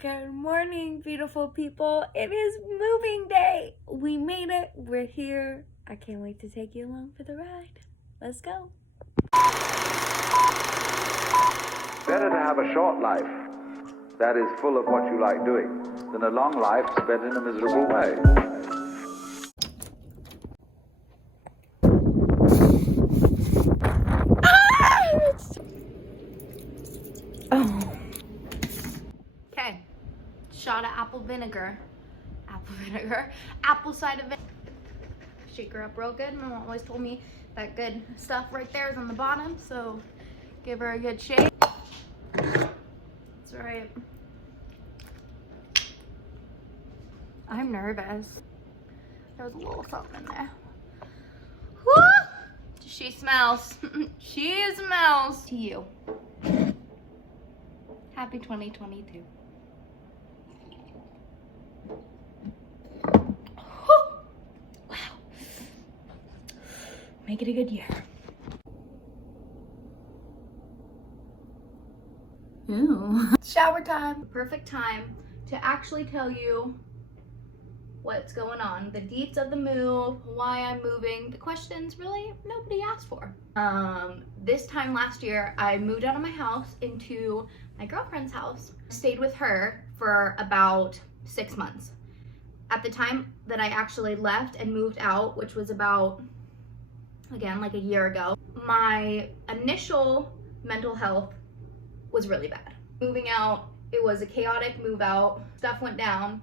Good morning, beautiful people. It is moving day. We made it. We're here. I can't wait to take you along for the ride. Let's go. Better to have a short life that is full of what you like doing than a long life spent in a miserable way. Oh. Okay. Shot of apple vinegar. Apple cider vinegar. Shake her up real good. My mom always told me that good stuff right there is on the bottom, so give her a good shake. That's right. I'm nervous. There was a little something in there. Woo! She smells. She smells. To you. Happy 2022. Wow. Make it a good year. Ooh. Shower time. Perfect time to actually tell you what's going on, the deets of the move, why I'm moving, the questions really nobody asked for. This time last year, I moved out of my house into my girlfriend's house. Stayed with her for about 6 months. At the time that I actually left and moved out, which was about, again, like a year ago, my initial mental health was really bad. Moving out, it was a chaotic move out. Stuff went down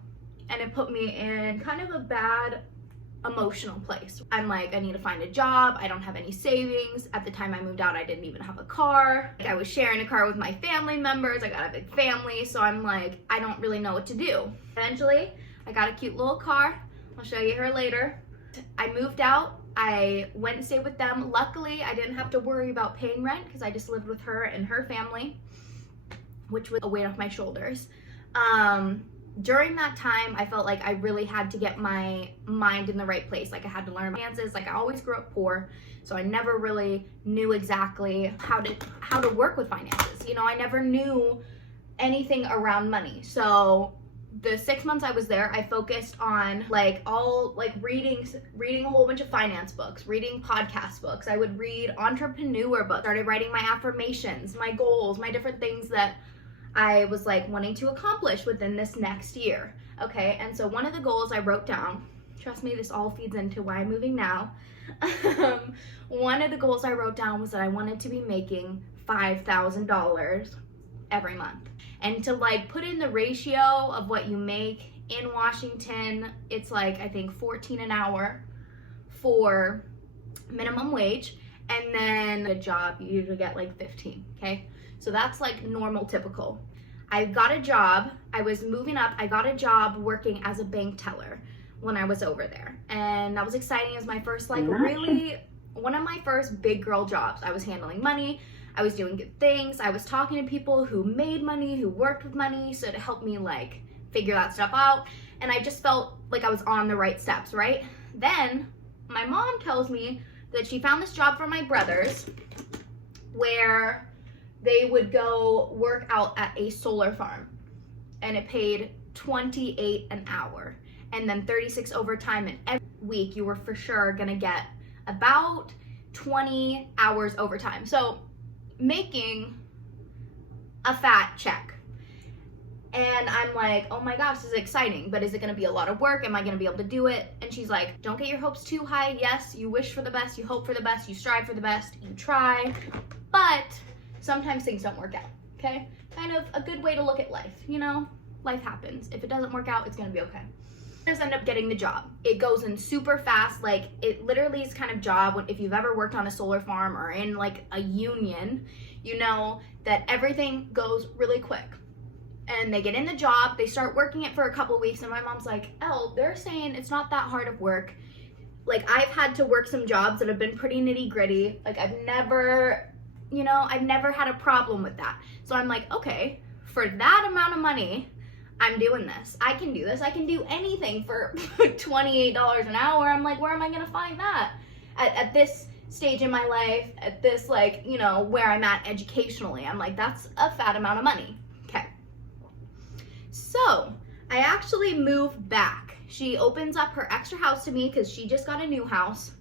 and it put me in kind of a bad emotional place. I'm like, I need to find a job. I don't have any savings. At the time I moved out, I didn't even have a car. I was sharing a car with my family members. I got a big family, so I'm like, I don't really know what to do. Eventually, I got a cute little car. I'll show you her later. I moved out. I went and stayed with them. Luckily, I didn't have to worry about paying rent because I just lived with her and her family, which was a weight off my shoulders. During that time, I felt like I really had to get my mind in the right place. Like I had to learn finances. Like I always grew up poor, so I never really knew exactly how to work with finances. You know, I never knew anything around money. So the 6 months I was there, I focused on reading a whole bunch of finance books, reading podcast books. I would read entrepreneur books, started writing my affirmations, my goals, my different things that I was like wanting to accomplish within this next year. Okay, and so one of the goals I wrote down, trust me, this all feeds into why I'm moving now. One of the goals I wrote down was that I wanted to be making $5,000 every month. And to like put in the ratio of what you make in Washington, it's like I think $14 an hour for minimum wage, and then a job you usually get like 15. Okay, so that's like normal, typical. I got a job. I was moving up. I got a job working as a bank teller when I was over there, and that was exciting. It was my first really one of my first big girl jobs. I was handling money. I was doing good things. I was talking to people who made money, who worked with money, so to help me like figure that stuff out. And I just felt like I was on the right steps, right? Then my mom tells me that she found this job for my brothers where they would go work out at a solar farm, and it paid $28 an hour, and then 36 overtime, and every week you were for sure gonna get about 20 hours overtime. So making a fat check. And I'm like, oh my gosh, this is exciting, but is it gonna be a lot of work? Am I gonna be able to do it? And she's like, don't get your hopes too high. Yes, you wish for the best, you hope for the best, you strive for the best, you try, but sometimes things don't work out, okay? Kind of a good way to look at life, you know? Life happens. If it doesn't work out, it's gonna be okay. I just end up getting the job. It goes in super fast. Like it literally is kind of job if you've ever worked on a solar farm or in like a union, you know that everything goes really quick. And they get in the job, they start working it for a couple of weeks, and my mom's like, Elle, they're saying it's not that hard of work. Like I've had to work some jobs that have been pretty nitty gritty. Like I've never had a problem with that. So I'm like, okay, for that amount of money, I'm doing this. I can do this. I can do anything for $28 an hour. I'm like, where am I gonna find that? At this stage in my life, at this like, you know, where I'm at educationally, I'm like, that's a fat amount of money. Okay. actually move back. She opens up her extra house to me because she just got a new house.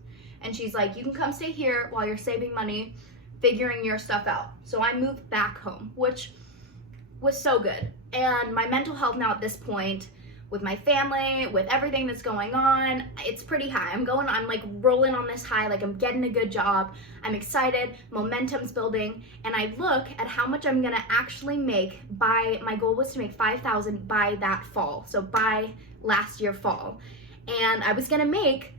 And she's like, you can come stay here while you're saving money, figuring your stuff out. So I moved back home, which was so good. And my mental health now at this point, with my family, with everything that's going on, it's pretty high. I'm like rolling on this high, like I'm getting a good job. I'm excited, momentum's building, and I look at how much I'm gonna actually make my goal was to make $5,000 by that fall. So by last year fall. And I was gonna make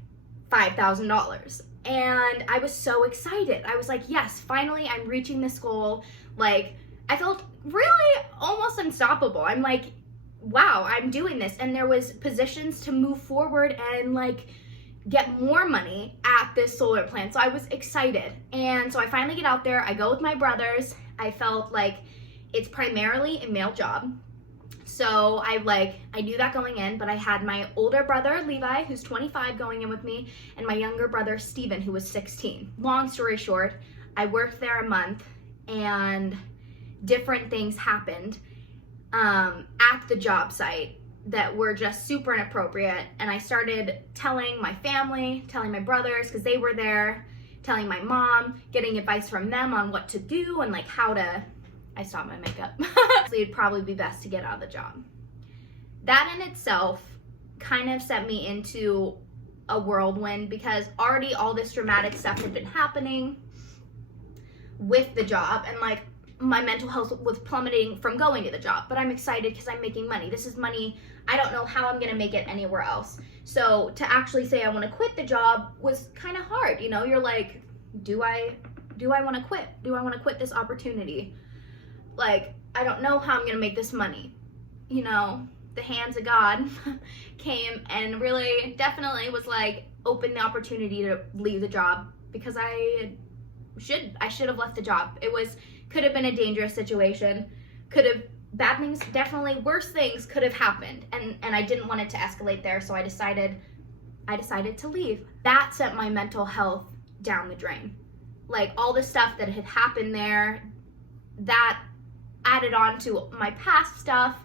$5,000. And I was so excited. I was like, yes, finally I'm reaching this goal. Like, I felt really almost unstoppable. I'm like, wow, I'm doing this. And there was positions to move forward and like get more money at this solar plant. So I was excited. And so I finally get out there. I go with my brothers. I felt like it's primarily a male job. So I knew that going in, but I had my older brother, Levi, who's 25, going in with me, and my younger brother, Steven, who was 16. Long story short, I worked there a month and different things happened at the job site that were just super inappropriate. And I started telling my family, telling my brothers, because they were there, telling my mom, getting advice from them on what to do and like how to, I stopped my makeup. So it'd probably be best to get out of the job. That in itself kind of set me into a whirlwind because already all this dramatic stuff had been happening with the job, and like my mental health was plummeting from going to the job, but I'm excited because I'm making money. This is money. I don't know how I'm gonna make it anywhere else. So to actually say I want to quit the job was kind of hard. You know, you're like, do I want to quit? Do I want to quit this opportunity? Like, I don't know how I'm gonna make this money. You know, the hands of God came and really definitely was like, open the opportunity to leave the job because I should have left the job. Could have been a dangerous situation, bad things, definitely worse things could have happened, and I didn't want it to escalate there, so I decided to leave. That sent my mental health down the drain. Like all the stuff that had happened there, that added on to my past stuff,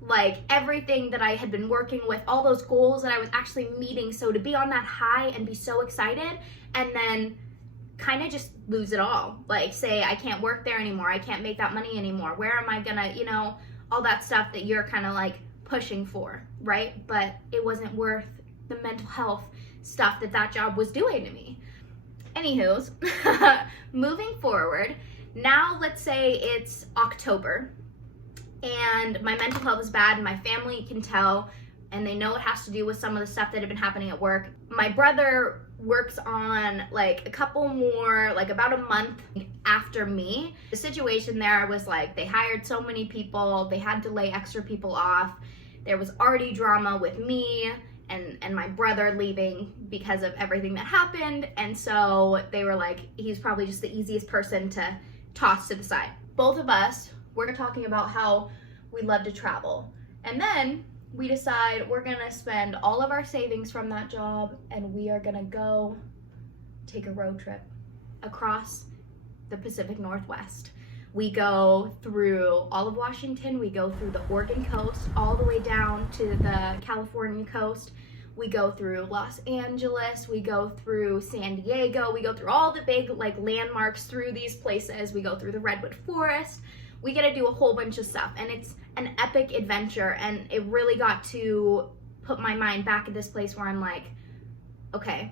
like everything that I had been working with, all those goals that I was actually meeting. So to be on that high and be so excited and then kind of just lose it all, like say I can't work there anymore, I can't make that money anymore, where am I gonna, you know, all that stuff that you're kind of like pushing for, right? But it wasn't worth the mental health stuff that job was doing to me. Anywho's, moving forward, now let's say it's October and my mental health is bad and my family can tell, and they know it has to do with some of the stuff that had been happening at work. My brother works on like a couple more, like about a month after me. The situation there was like they hired so many people, they had to lay extra people off. There was already drama with me and my brother leaving because of everything that happened, and so they were like, he's probably just the easiest person to toss to the side. Both of us, we're talking about how we love to travel, and then we decide we're gonna spend all of our savings from that job and we are gonna go take a road trip across the Pacific Northwest. We go through all of Washington, we go through the Oregon coast, all the way down to the California coast. We go through Los Angeles, we go through San Diego, we go through all the big like landmarks through these places. We go through the Redwood Forest. We get to do a whole bunch of stuff, and it's an epic adventure, and it really got to put my mind back at this place where I'm like, okay,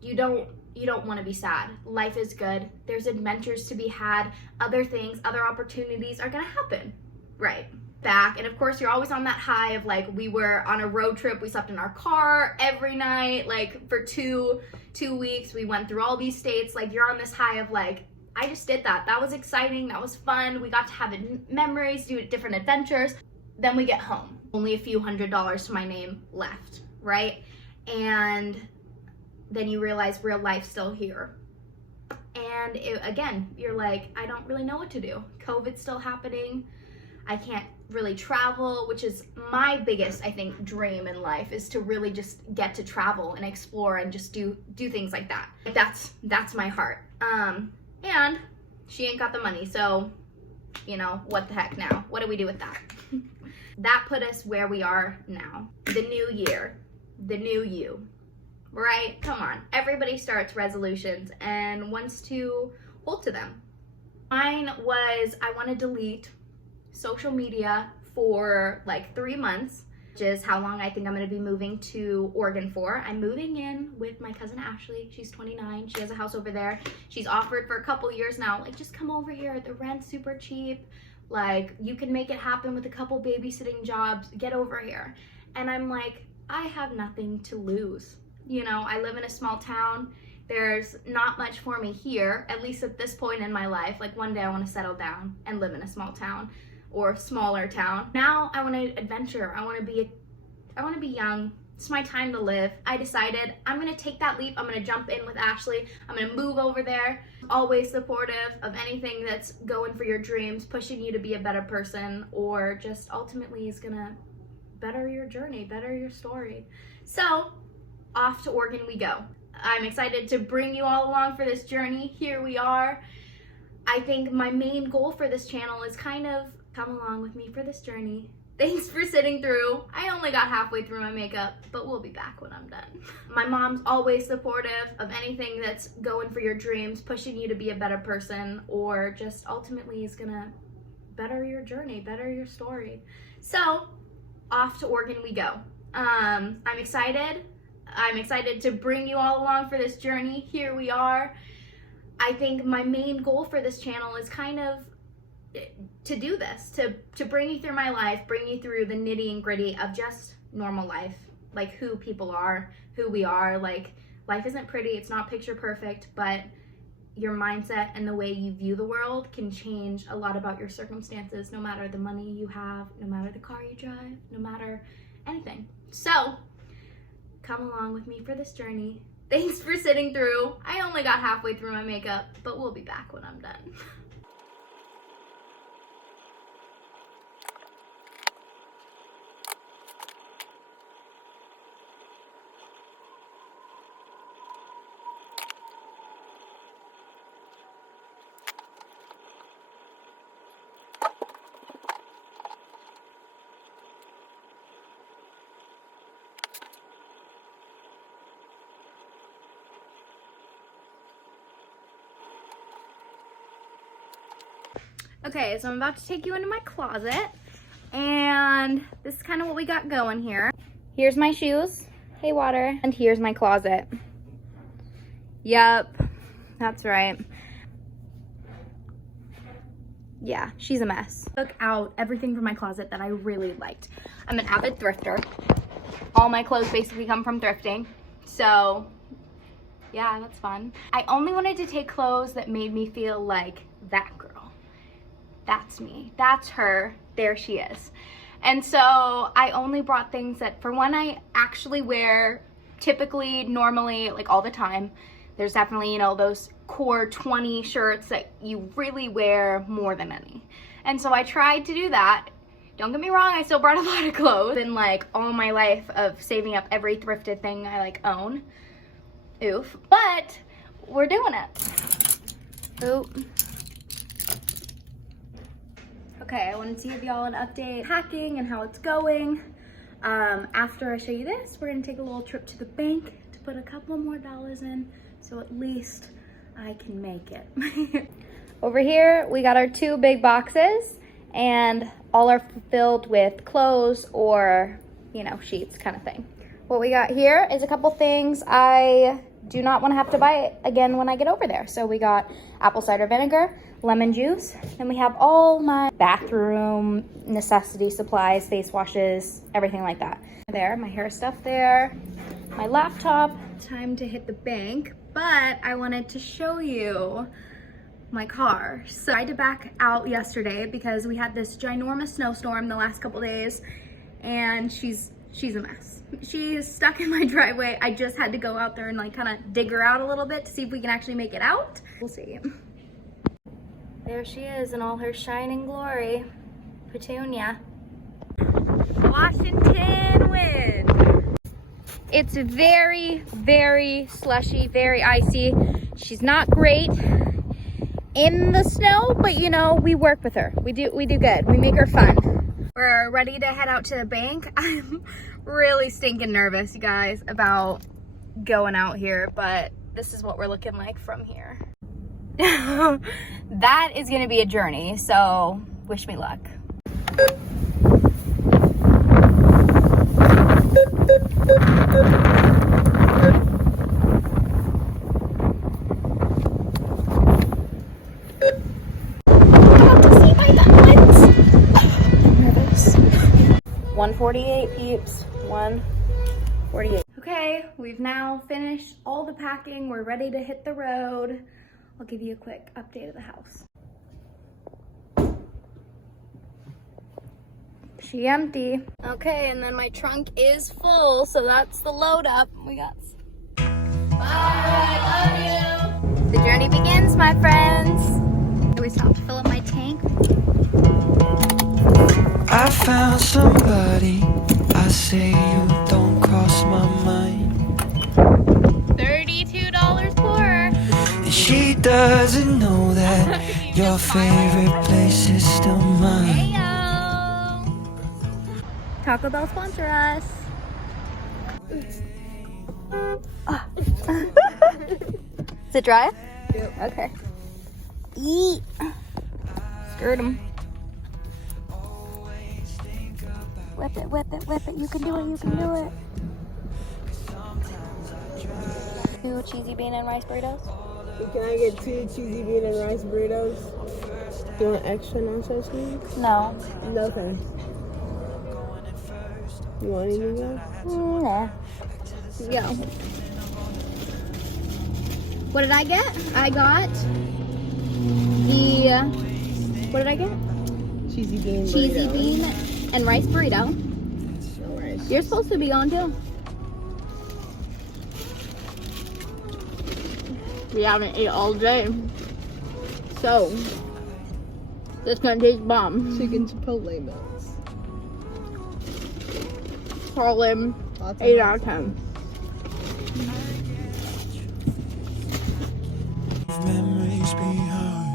you don't want to be sad. Life is good. There's adventures to be had. Other things, other opportunities are gonna happen, right? Back, and of course you're always on that high of like, we were on a road trip, we slept in our car every night, like for two weeks, we went through all these states. Like you're on this high of like, I just did that. That was exciting. That was fun. We got to have memories, do different adventures. Then we get home. Only a few $100s to my name left, right? And then you realize real life's still here. And again, you're like, I don't really know what to do. COVID's still happening. I can't really travel, which is my biggest, I think, dream in life, is to really just get to travel and explore and just do things like that. That's my heart. And she ain't got the money, so, you know, what the heck now? What do we do with that? That put us where we are now. The new year, the new you, right? Come on, everybody starts resolutions and wants to hold to them. Mine was, I want to delete social media for like 3 months, which is how long I think I'm going to be moving to Oregon for. I'm moving in with my cousin Ashley. She's 29. She has a house over there. She's offered for a couple years now, like, just come over here. The rent's super cheap. Like, you can make it happen with a couple babysitting jobs. Get over here. And I'm like, I have nothing to lose. You know, I live in a small town. There's not much for me here, at least at this point in my life. Like, one day I want to settle down and live in a small town or smaller town. Now I want to adventure. I want to be young. It's my time to live. I decided I'm going to take that leap. I'm going to jump in with Ashley. I'm going to move over there. Always supportive of anything that's going for your dreams, pushing you to be a better person, or just ultimately is going to better your journey, better your story. So off to Oregon we go. I'm excited to bring you all along for this journey. Here we are. I think my main goal for this channel is kind of come along with me for this journey. Thanks for sitting through. I only got halfway through my makeup, but we'll be back when I'm done. My mom's always supportive of anything that's going for your dreams, pushing you to be a better person, or just ultimately is gonna better your journey, better your story. So off to Oregon we go. I'm excited. I'm excited to bring you all along for this journey. Here we are. I think my main goal for this channel is kind of to do this, to bring you through my life, bring you through the nitty and gritty of just normal life, like who people are, who we are. Like, life isn't pretty, it's not picture perfect, but your mindset and the way you view the world can change a lot about your circumstances, no matter the money you have, no matter the car you drive, no matter anything. So come along with me for this journey. Thanks for sitting through. I only got halfway through my makeup, but we'll be back when I'm done. Okay, so I'm about to take you into my closet, and this is kind of what we got going here. Here's my shoes, hey water, and here's my closet. Yep, that's right. Yeah, she's a mess. Took out everything from my closet that I really liked. I'm an avid thrifter. All my clothes basically come from thrifting, so yeah, that's fun. I only wanted to take clothes that made me feel like that girl. That's me, that's her, there she is. And so I only brought things that, for one, I actually wear typically, normally, like all the time. There's definitely, you know, those core 20 shirts that you really wear more than any. And so I tried to do that. Don't get me wrong, I still brought a lot of clothes. Been like all my life of saving up every thrifted thing I like own. Oof, but we're doing it. Oop. Okay, I wanted to give y'all an update packing and how it's going. After I show you this, we're gonna take a little trip to the bank to put a couple more dollars in, so at least I can make it. Over here, we got our 2 big boxes, and all are filled with clothes or, you know, sheets kind of thing. What we got here is a couple things I do not want to have to buy it again when I get over there. So we got apple cider vinegar, lemon juice, and we have all my bathroom necessity supplies, face washes, everything like that. There, my hair stuff there, my laptop. Time to hit the bank, but I wanted to show you my car. So I had to back out yesterday because we had this ginormous snowstorm the last couple days, and she's a mess. She's stuck in my driveway. I just had to go out there and like kind of dig her out a little bit to see if we can actually make it out. We'll see. There she is in all her shining glory. Petunia. Washington wind. It's very, very slushy, very icy. She's not great in the snow, but you know, we work with her. We do good. We make her fun. We're ready to head out to the bank. I'm really stinking nervous, you guys, about going out here, but this is what we're looking like from here. That is gonna be a journey, so wish me luck. Nervous. 148 peeps. 148. Okay, we've now finished all the packing. We're ready to hit the road. I'll give you a quick update of the house. She empty. Okay, and then my trunk is full, so that's the load up. We got. Bye, I love you. The journey begins, my friends. We stopped to fill up my tank. I found somebody. I say you don't cross my mind. $32 more. And she doesn't know that your favorite place is still mine. Heyo. Taco Bell sponsor us. Is it dry? Yep. Okay. Eat. Skirt 'em. Whip it, whip it, whip it. You can do it, you can do it. 2 cheesy bean and rice burritos. Can I get 2 cheesy bean and rice burritos? Do you want extra nacho cheese? No. No thanks. You want anything else? Nah. Go. What did I get? I got the, what did I get? Cheesy bean Cheesy burrito. bean and rice burrito. No rice. You're supposed to be on too. We haven't ate all day. So, this gonna taste bomb. Chicken chipotle melts. Solid Lots of 8 out of 10. Memories behind.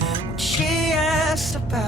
When she asked about